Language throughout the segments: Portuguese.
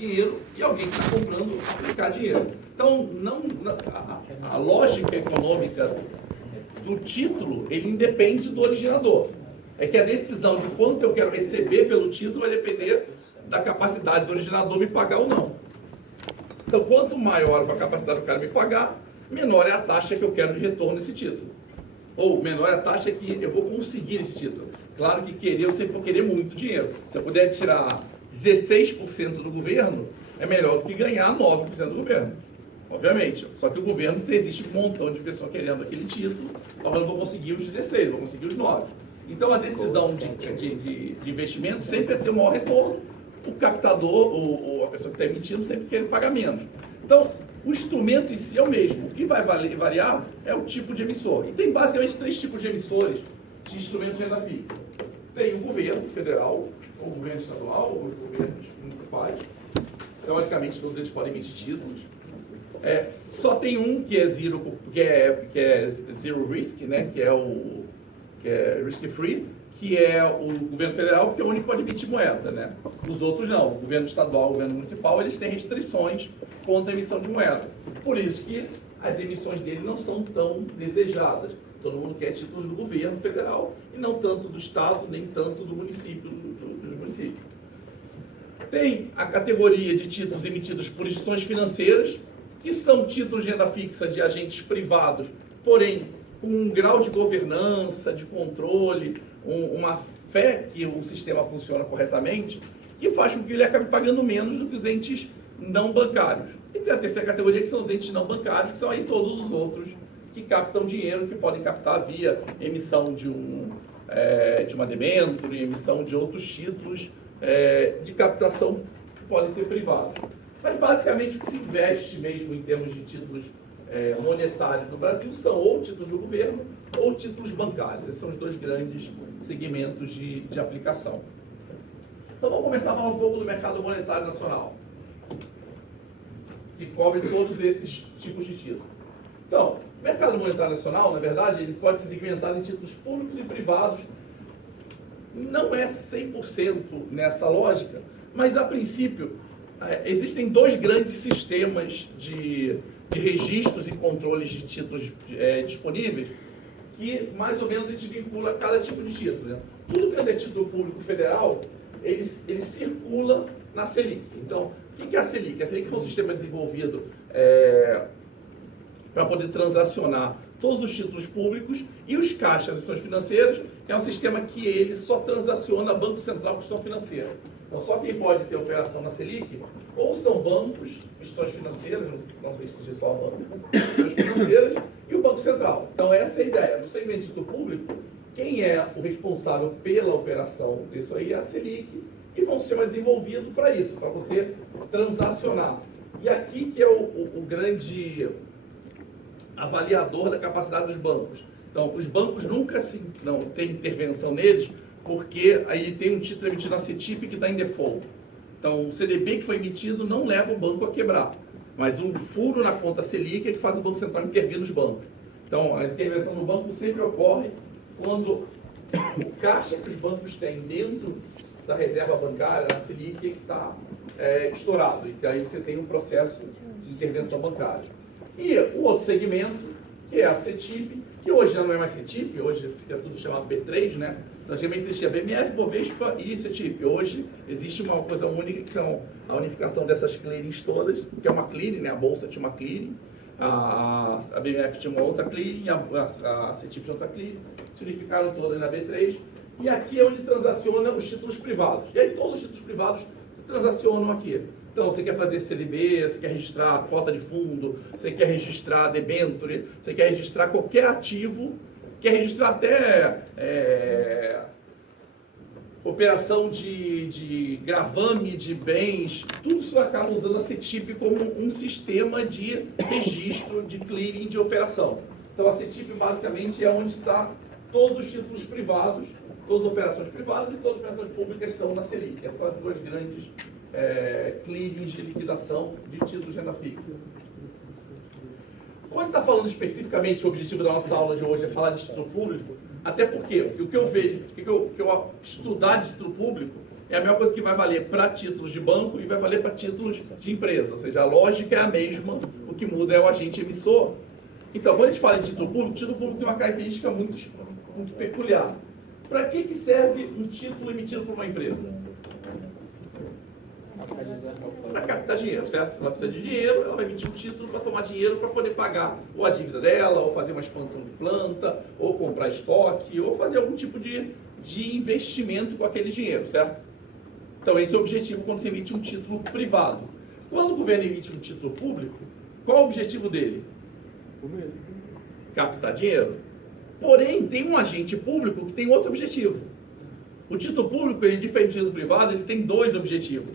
dinheiro e alguém que está comprando aplicar dinheiro. Então, a lógica econômica do título, ele independe do originador. É que a decisão de quanto eu quero receber pelo título vai depender da capacidade do originador me pagar ou não. Então, quanto maior a capacidade do cara me pagar, menor é a taxa que eu quero de retorno nesse título. Ou menor é a taxa que eu vou conseguir nesse título. Claro que eu sempre vou querer muito dinheiro. Se eu puder tirar 16% do governo, é melhor do que ganhar 9% do governo. Obviamente. Só que o governo, existe um montão de pessoas querendo aquele título, mas eu não vou conseguir os 16, vou conseguir os 9. Então, a decisão de investimento sempre é ter o maior retorno. O captador, ou a pessoa que está emitindo, sempre quer pagar menos. Então, o instrumento em si é o mesmo. O que vai variar é o tipo de emissor. E tem basicamente 3 tipos de emissores de instrumentos de renda fixa. Tem o governo federal, o governo estadual, ou os governos municipais. Teoricamente, todos eles podem emitir títulos. Só tem um que é zero risk, né? que é risk free, que é o governo federal, porque é o único que pode emitir moeda, né? Os outros não. O governo estadual, o governo municipal, eles têm restrições contra a emissão de moeda. Por isso que as emissões dele não são tão desejadas. Todo mundo quer títulos do governo federal e não tanto do estado, nem tanto do município, dos municípios. Tem a categoria de títulos emitidos por instituições financeiras, que são títulos de renda fixa de agentes privados, porém com um grau de governança, de controle, uma fé que o sistema funciona corretamente, que faz com que ele acabe pagando menos do que os entes não bancários. E tem a terceira categoria, que são os entes não bancários, que são aí todos os outros que captam dinheiro, que podem captar via emissão de uma debênture, emissão de outros títulos de captação que podem ser privados. Mas basicamente o que se investe mesmo em termos de títulos monetários no Brasil são ou títulos do governo ou títulos bancários. Esses são os 2 grandes segmentos de aplicação. Então vamos começar a falar um pouco do mercado monetário nacional, que cobre todos esses tipos de títulos. Então, o mercado monetário nacional, na verdade, ele pode ser segmentado em títulos públicos e privados. Não é 100% nessa lógica, mas a princípio existem 2 grandes sistemas de registros e controles de títulos disponíveis, que mais ou menos a gente vincula cada tipo de título, né? Tudo que é título público federal, ele circula na Selic. Então, o que é a Selic? A Selic foi um sistema desenvolvido para poder transacionar todos os títulos públicos e os caixas das instituições financeiras, que é um sistema que ele só transaciona Banco Central com instituição financeira. Então, só quem pode ter operação na Selic, ou são bancos, instituições financeiras, não sei se só bancos, instituições financeiras, e o Banco Central. Então, essa é a ideia. No segmento de título público, quem é o responsável pela operação disso aí é a Selic, e foi um sistema desenvolvido para isso, para você transacionar. E aqui que é o grande avaliador da capacidade dos bancos. Então, os bancos nunca não tem intervenção neles, porque aí tem um título emitido na CETIP que está em default. Então, o CDB que foi emitido não leva o banco a quebrar, mas um furo na conta Selic é que faz o Banco Central intervir nos bancos. Então, a intervenção no banco sempre ocorre quando o caixa que os bancos têm dentro da reserva bancária, na Selic, que está estourado. E aí você tem um processo de intervenção bancária. E o outro segmento, que é a CETIP, que hoje já não é mais CETIP, hoje fica tudo chamado B3, né? Então, antigamente existia BMF, Bovespa e CETIP. Hoje existe uma coisa única, que são a unificação dessas clearings todas, que é uma clearing, né? A Bolsa tinha uma clearing, a BMF tinha uma outra clearing, a CETIP tinha outra clearing, se unificaram todas na B3, e aqui é onde transaciona os títulos privados. E aí todos os títulos privados se transacionam aqui. Então, você quer fazer CDB, você quer registrar cota de fundo, você quer registrar debênture, você quer registrar qualquer ativo, quer registrar até operação de gravame de bens, tudo isso acaba usando a CETIP como um sistema de registro, de clearing de operação. Então, a CETIP basicamente é onde está todos os títulos privados, todas as operações privadas e todas as operações públicas estão na Selic. Essas são as 2 grandes clearings de liquidação de títulos de renda fixa. Quando está falando especificamente, o objetivo da nossa aula de hoje é falar de título público, até porque o que eu vejo, o que eu estudar de título público é a mesma coisa que vai valer para títulos de banco e vai valer para títulos de empresa. Ou seja, a lógica é a mesma, o que muda é o agente emissor. Então, quando a gente fala em título público tem uma característica muito peculiar. Para que serve um título emitido por uma empresa? Para captar dinheiro, certo? Ela precisa de dinheiro, ela vai emitir um título para tomar dinheiro para poder pagar ou a dívida dela, ou fazer uma expansão de planta, ou comprar estoque, ou fazer algum tipo de investimento com aquele dinheiro, certo? Então esse é o objetivo quando você emite um título privado. Quando o governo emite um título público, qual é o objetivo dele? Captar dinheiro. Porém, tem um agente público que tem outro objetivo. O título público, ele diferente do título privado, ele tem dois objetivos.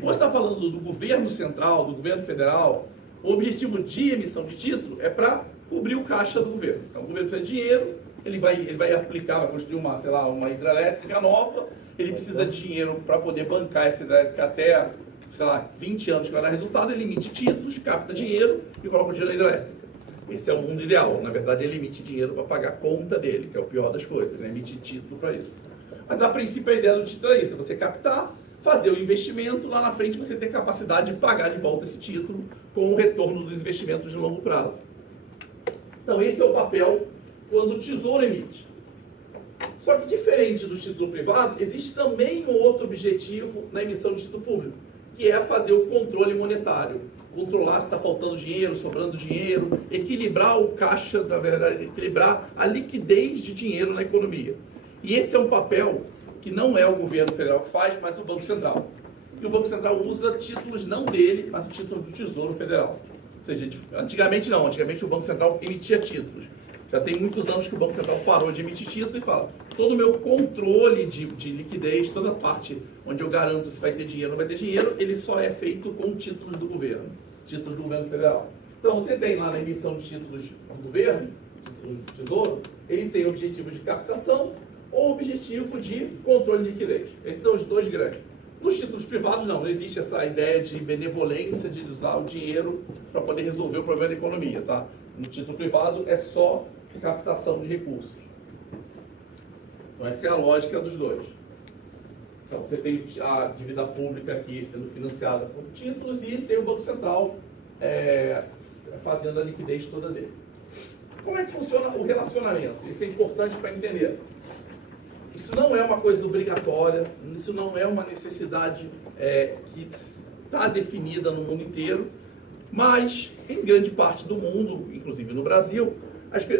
Quando você está falando do governo central, do governo federal, o objetivo de emissão de título é para cobrir o caixa do governo. Então, o governo precisa de dinheiro, ele vai aplicar, vai construir uma hidrelétrica nova, ele precisa de dinheiro para poder bancar essa hidrelétrica até, 20 anos que vai dar resultado, ele emite títulos, capta dinheiro e coloca o dinheiro na hidrelétrica. Esse é o mundo ideal. Na verdade, ele emite dinheiro para pagar a conta dele, que é o pior das coisas, né? Emite título para isso. Mas, a princípio, a ideia do título é isso, é você captar, fazer o investimento, lá na frente você ter capacidade de pagar de volta esse título com o retorno dos investimentos de longo prazo. Então, esse é o papel quando o Tesouro emite. Só que, diferente do título privado, existe também um outro objetivo na emissão de título público, que é fazer o controle monetário. Controlar se está faltando dinheiro, sobrando dinheiro, equilibrar o caixa, na verdade, equilibrar a liquidez de dinheiro na economia. E esse é um papel que não é o governo federal que faz, mas o Banco Central. E o Banco Central usa títulos não dele, mas o título do Tesouro Federal. Ou seja, antigamente não, antigamente o Banco Central emitia títulos. Já tem muitos anos que o Banco Central parou de emitir títulos e fala, todo o meu controle de liquidez, toda a parte onde eu garanto se vai ter dinheiro ou não vai ter dinheiro, ele só é feito com títulos do governo federal. Então você tem lá na emissão de títulos do governo, títulos do Tesouro, ele tem objetivo de captação ou objetivo de controle de liquidez. Esses são os dois grandes. Nos títulos privados não existe essa ideia de benevolência, de usar o dinheiro para poder resolver o problema da economia, tá? No título privado é só captação de recursos. Então essa é a lógica dos dois. Então você tem a dívida pública aqui sendo financiada por títulos e tem o Banco Central fazendo a liquidez toda dele. Como é que funciona o relacionamento? Isso é importante para entender. Isso não é uma coisa obrigatória, isso não é uma necessidade que está definida no mundo inteiro, mas em grande parte do mundo, inclusive no Brasil,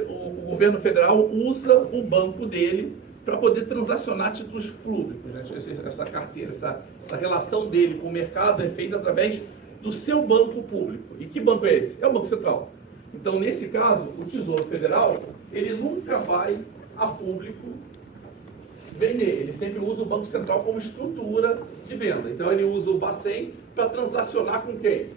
o governo federal usa o banco dele para poder transacionar títulos públicos. Né? Essa carteira, essa relação dele com o mercado é feita através do seu banco público. E que banco é esse? É o Banco Central. Então, nesse caso, o Tesouro Federal, ele nunca vai a público vender. Ele sempre usa o Banco Central como estrutura de venda. Então, ele usa o Bacen para transacionar com quem?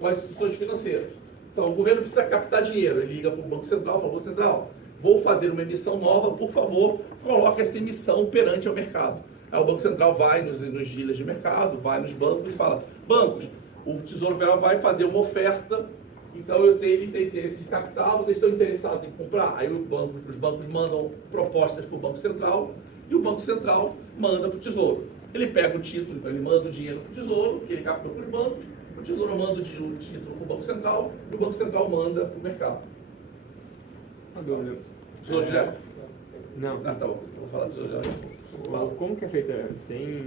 Com as instituições financeiras. Então, o governo precisa captar dinheiro. Ele liga para o Banco Central, fala, Banco Central, vou fazer uma emissão nova, por favor, coloque essa emissão perante ao mercado. Aí o Banco Central vai nos dealers de mercado, vai nos bancos e fala, bancos, o Tesouro Federal vai fazer uma oferta, então ele tem interesse de capital, vocês estão interessados em comprar? Aí os bancos mandam propostas para o Banco Central e o Banco Central manda para o Tesouro. Ele pega o título, então ele manda o dinheiro para o Tesouro, que ele captou para os bancos, o Tesouro manda o título para o Banco Central e o Banco Central manda para o mercado. Tesouro direto? Não. Ah, tá bom. Vou falar do Tesouro direto. Como que é feita? Tem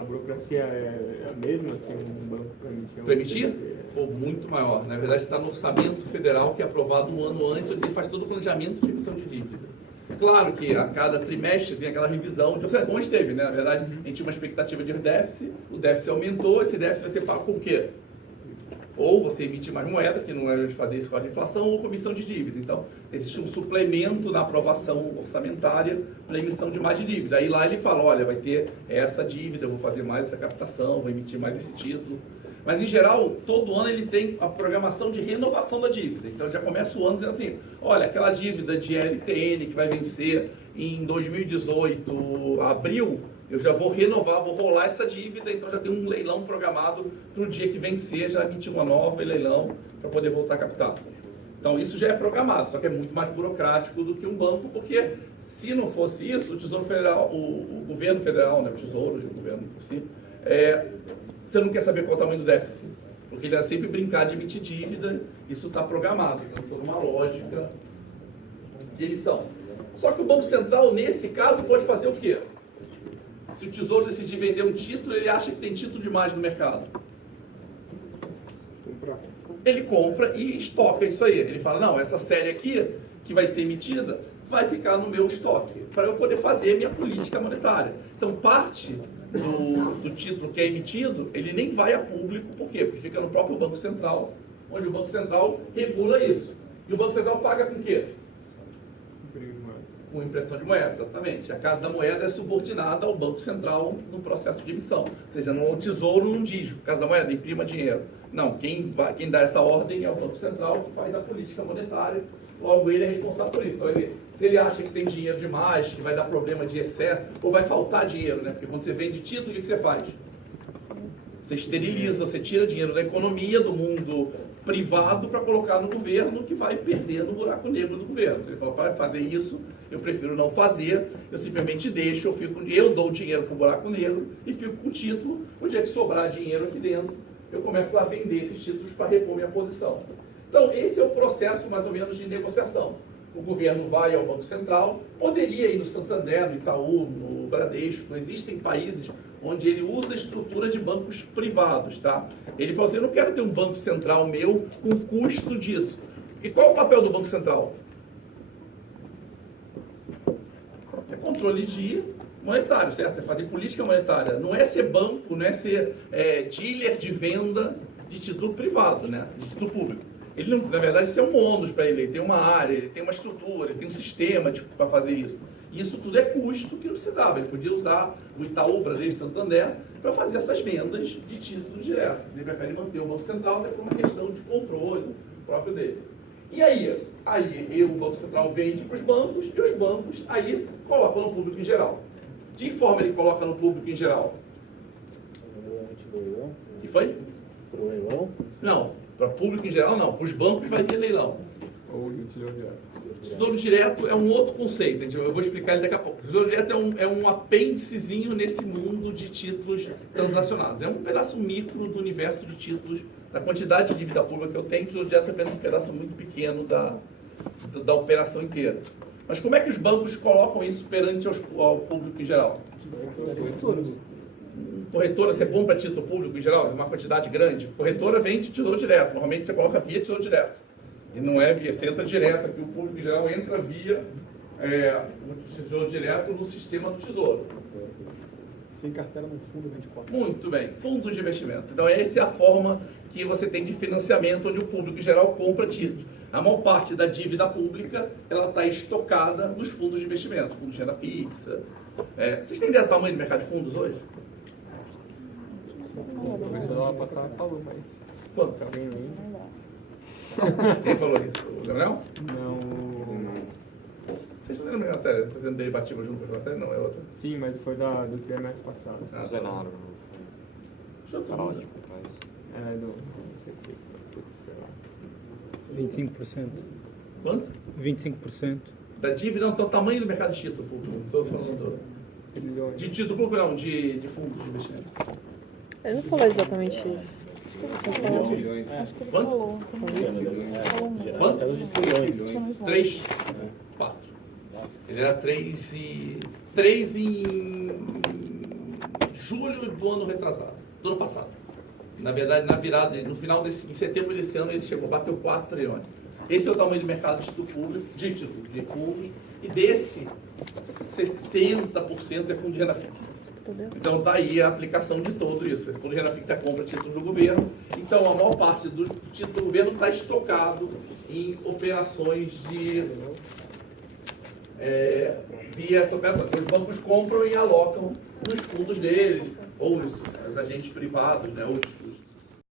a burocracia é a mesma que um banco para emitir? Para emitir? Ou muito maior. Na verdade, está no orçamento federal que é aprovado um ano antes, onde ele faz todo o planejamento de emissão de dívida. Claro que a cada trimestre tem aquela revisão, como esteve, né? Na verdade, a gente tinha uma expectativa de déficit, o déficit aumentou, esse déficit vai ser pago com o quê? Ou você emite mais moeda, que não é de fazer isso com a inflação, ou comissão de dívida. Então, existe um suplemento na aprovação orçamentária para emissão de mais dívida. Aí lá ele fala, olha, vai ter essa dívida, eu vou fazer mais essa captação, vou emitir mais esse título. Mas, em geral, todo ano ele tem a programação de renovação da dívida. Então, já começa o ano dizendo assim, olha, aquela dívida de LTN que vai vencer em 2018, abril, eu já vou renovar, vou rolar essa dívida, então já tem um leilão programado para o dia que vencer, já emitir uma nova leilão para poder voltar a captar. Então isso já é programado, só que é muito mais burocrático do que um banco, porque se não fosse isso, o Tesouro Federal, o governo federal, né, o Tesouro, o governo por si, você não quer saber qual é o tamanho do déficit, porque ele vai sempre brincar de emitir dívida, isso está programado, tem toda uma lógica de emissão. Só que o Banco Central, nesse caso, pode fazer o quê? Se o Tesouro decidir vender um título, ele acha que tem título demais no mercado. Ele compra e estoca isso aí. Ele fala, não, essa série aqui, que vai ser emitida, vai ficar no meu estoque, para eu poder fazer minha política monetária. Então, parte do título que é emitido, ele nem vai a público, por quê? Porque fica no próprio Banco Central, onde o Banco Central regula isso. E o Banco Central paga com o quê? Com impressão de moeda, exatamente. A Casa da Moeda é subordinada ao Banco Central no processo de emissão. Ou seja, o Tesouro não diz, Casa da Moeda imprima dinheiro. Não, quem dá essa ordem é o Banco Central, que faz a política monetária. Logo, ele é responsável por isso. Então, se ele acha que tem dinheiro demais, que vai dar problema de excesso, ou vai faltar dinheiro, né? Porque quando você vende título, o que você faz? Você esteriliza, você tira dinheiro da economia, do mundo privado, para colocar no governo, que vai perder no buraco negro do governo. Ele fala, para fazer isso, eu prefiro não fazer, eu simplesmente deixo, eu dou o dinheiro para o buraco negro e fico com o título. O dia que sobrar dinheiro aqui dentro, eu começo a vender esses títulos para repor minha posição. Então, esse é o processo, mais ou menos, de negociação. O governo vai ao Banco Central, poderia ir no Santander, no Itaú, no Bradesco, existem países onde ele usa a estrutura de bancos privados, tá? Ele falou assim, eu não quero ter um banco central meu com custo disso. E qual é o papel do Banco Central? É controle de monetário, certo? É fazer política monetária. Não é ser banco, não é ser dealer de venda de título privado, né? De título público. Ele, não, na verdade, isso é um ônus para ele. Ele tem uma área, ele tem uma estrutura, ele tem um sistema para fazer isso. E isso tudo é custo que não precisava. Ele podia usar o Itaú, o Bradesco, Santander, para fazer essas vendas de títulos diretos. Ele prefere manter o Banco Central até por uma questão de controle próprio dele. E aí o Banco Central vende para os bancos e os bancos aí colocam no público em geral. De que forma ele coloca no público em geral? Que foi? Pro leilão? Não, para público em geral não. Para os bancos vai vir leilão. Ou o Tesouro Direto. Tesouro Direto é um outro conceito, eu vou explicar ele daqui a pouco. Tesouro Direto é um apêndicezinho nesse mundo de títulos transacionados. É um pedaço micro do universo de títulos, da quantidade de dívida pública que eu tenho. Tesouro Direto é apenas um pedaço muito pequeno da operação inteira. Mas como é que os bancos colocam isso perante ao público em geral? Corretora, você compra título público em geral, uma quantidade grande. Corretora vende Tesouro Direto, normalmente você coloca via Tesouro Direto. E não é via, você entra direto aqui, o público em geral entra via o Tesouro Direto no sistema do Tesouro. Sem carteira no fundo 24. Muito bem, fundo de investimento. Então essa é a forma que você tem de financiamento, onde o público em geral compra títulos. A maior parte da dívida pública, ela está estocada nos fundos de investimento, fundos de renda fixa. Vocês têm ideia do tamanho do mercado de fundos hoje? O professor lá passada falou, mas Quanto? se alguém lembra. Quem falou isso? O Leonel? Não. Vocês estão lendo a matéria? Está fazendo derivativo junto com a matéria? Não, é outra. Sim, mas foi do trimestre passado. Ah, Zenaro. Deixa eu Tá tomar. ótimo, mas... É, do. Não sei o que. 25%. Quanto? 25%. Da dívida, não, então o tamanho do mercado de título público. Estou falando Trilhões. de título público, não, de fundos de investimento. Ele não falou exatamente isso. Acho que ele Quanto? falou. Quanto? de trilhões. 3, 4. Ele era 3 em julho do ano retrasado, do ano passado. Na verdade, na virada, no final em setembro desse ano, ele chegou, bateu 4 trilhões. Esse é o tamanho do mercado de título público, de fundos, e desse 60% é fundo de renda fixa. Então está aí a aplicação de tudo isso. O fundo de renda fixa compra título do governo, então a maior parte do título do governo está estocado em operações de via essa operação. Então, os bancos compram e alocam nos fundos deles, ou os agentes privados, né, os